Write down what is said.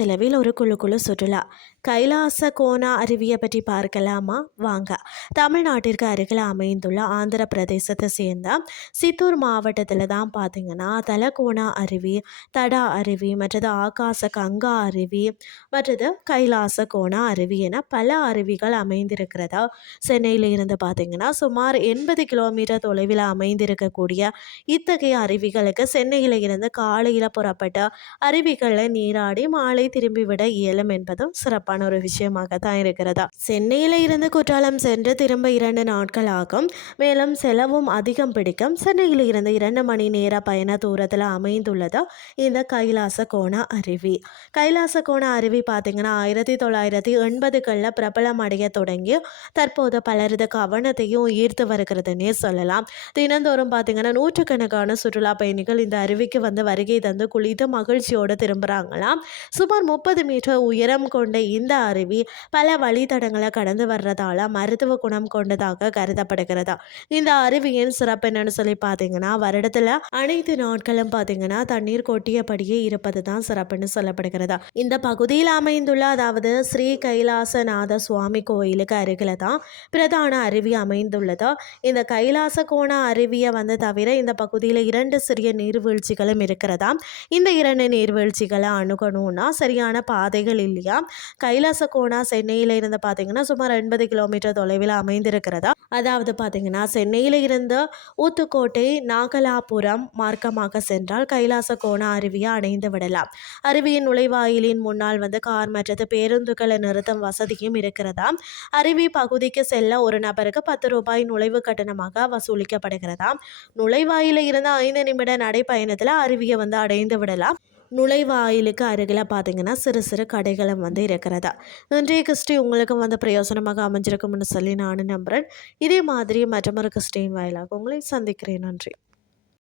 செலவில் ஒரு குழு குழு சுற்றுலா. கைலாச கோனா அருவியை பற்றி பார்க்கலாமா வாங்க. தமிழ்நாட்டிற்கு அருகில் அமைந்துள்ள ஆந்திர பிரதேசத்தை சேர்ந்த சித்தூர் மாவட்டத்தில் தான் பார்த்தீங்கன்னா தலகோனா அருவி, தடா அருவி, மற்றது ஆகாச கங்கா அருவி, மற்றது கைலாச கோனா அருவி என பல அருவிகள் அமைந்திருக்கிறதா. சென்னையில் இருந்து பார்த்தீங்கன்னா சுமார் 80 கிலோமீட்டர் தொலைவில் அமைந்திருக்கக்கூடிய இத்தகைய அருவிகளுக்கு சென்னையில் இருந்து காலையில் புறப்பட்ட அருவிகளில் நீராடி மாலை திரும்பிவிட இயலும் என்பதும் சிறப்பான ஒரு விஷயமாக தான் இருக்கிறதா. சென்னையில் இருந்து குற்றாலம் சென்று திரும்ப 2 நாட்கள் ஆகும். மேலும் செலவும் அதிகம் பிடிக்கும். சென்னையில் இருந்து 2 மணி நேர பயண தூரத்தில் அமைந்துள்ளது இந்த கைலாச கோணா அருவி. கைலாச கோணா அருவி பார்த்தீங்கன்னா 1980களில் பிரபலம் அடைய தொடங்கி தற்போது பலரது கவனத்தையும் ஈர்த்து வருகிறதுனே சொல்லலாம். தினந்தோறும் பார்த்தீங்கன்னா நூற்றுக்கணக்கான சுற்றுலா பயணிகள் இந்த அருவிக்கு வந்து வருகை தந்து குளித்து மகிழ்ச்சியோடு திரும்புகிறாங்களாம். சுமார் 30 மீட்டர் உயரம் கொண்ட இந்த அருவி பல வழித்தடங்களை கடந்து வர்றதால மருத்துவ குணம் கொண்டதாக கருதப்படுகிறதா. இந்த அருவியின் சிறப்பு என்னன்னு சொல்லி பார்த்தீங்கன்னா வருடத்துல அனைத்து நாட்களும் பார்த்தீங்கன்னா தண்ணீர் கொட்டியபடியே இருப்பது தான் சிறப்புன்னு சொல்லப்படுகிறதா. இந்த பகுதியில் அமைந்துள்ள அதாவது ஸ்ரீ கைலாசநாத சுவாமி கோயிலுக்கு அருகில தான் பிரதான அருவி அமைந்துள்ளது. இந்த கைலாச கோண அருவியை வந்து தவிர இந்த பகுதியில் 2 சிறிய நீர்வீழ்ச்சிகளும் இருக்கிறதா. இந்த 2 நீர்வீழ்ச்சிகளை அணுகணும்னா சரியான பாதைகள் இல்லையா. கைலாச கோணா சென்னையில் இருந்து பார்த்தீங்கன்னா சுமார் 80 கிலோமீட்டர் தொலைவில் அமைந்திருக்கிறதா. அதாவது பார்த்தீங்கன்னா சென்னையில் இருந்து ஊத்துக்கோட்டை நாகலாபுரம் மார்க்கமாக சென்றால் கைலாச கோணா அருவியை அடைந்து விடலாம். அருவியின் நுழைவாயிலின் முன்னால் வந்து கார் மற்றது பேருந்துகளை நிறுத்தும் வசதியும் இருக்கிறதா. அருவி பகுதிக்கு செல்ல ஒரு நபருக்கு 10 ரூபாய் நுழைவு கட்டணமாக வசூலிக்கப்படுகிறதா. நுழைவாயில இருந்து 5 நிமிட நடைப்பயணத்தில் அருவியை வந்து அடைந்து விடலாம். நுழைவாயிலுக்கு அருகில் பார்த்தீங்கன்னா சிறு சிறு கடைகளும் வந்து இருக்கிறதா. இன்றைய கிறிஸ்டி உங்களுக்கும் வந்து பிரயோசனமாக அமைஞ்சிருக்கும்னு சொல்லி நான் நம்புகிறேன். இதே மாதிரி மற்றொரு கிறிஸ்டின் வாயிலாக உங்களை சந்திக்கிறேன். நன்றி.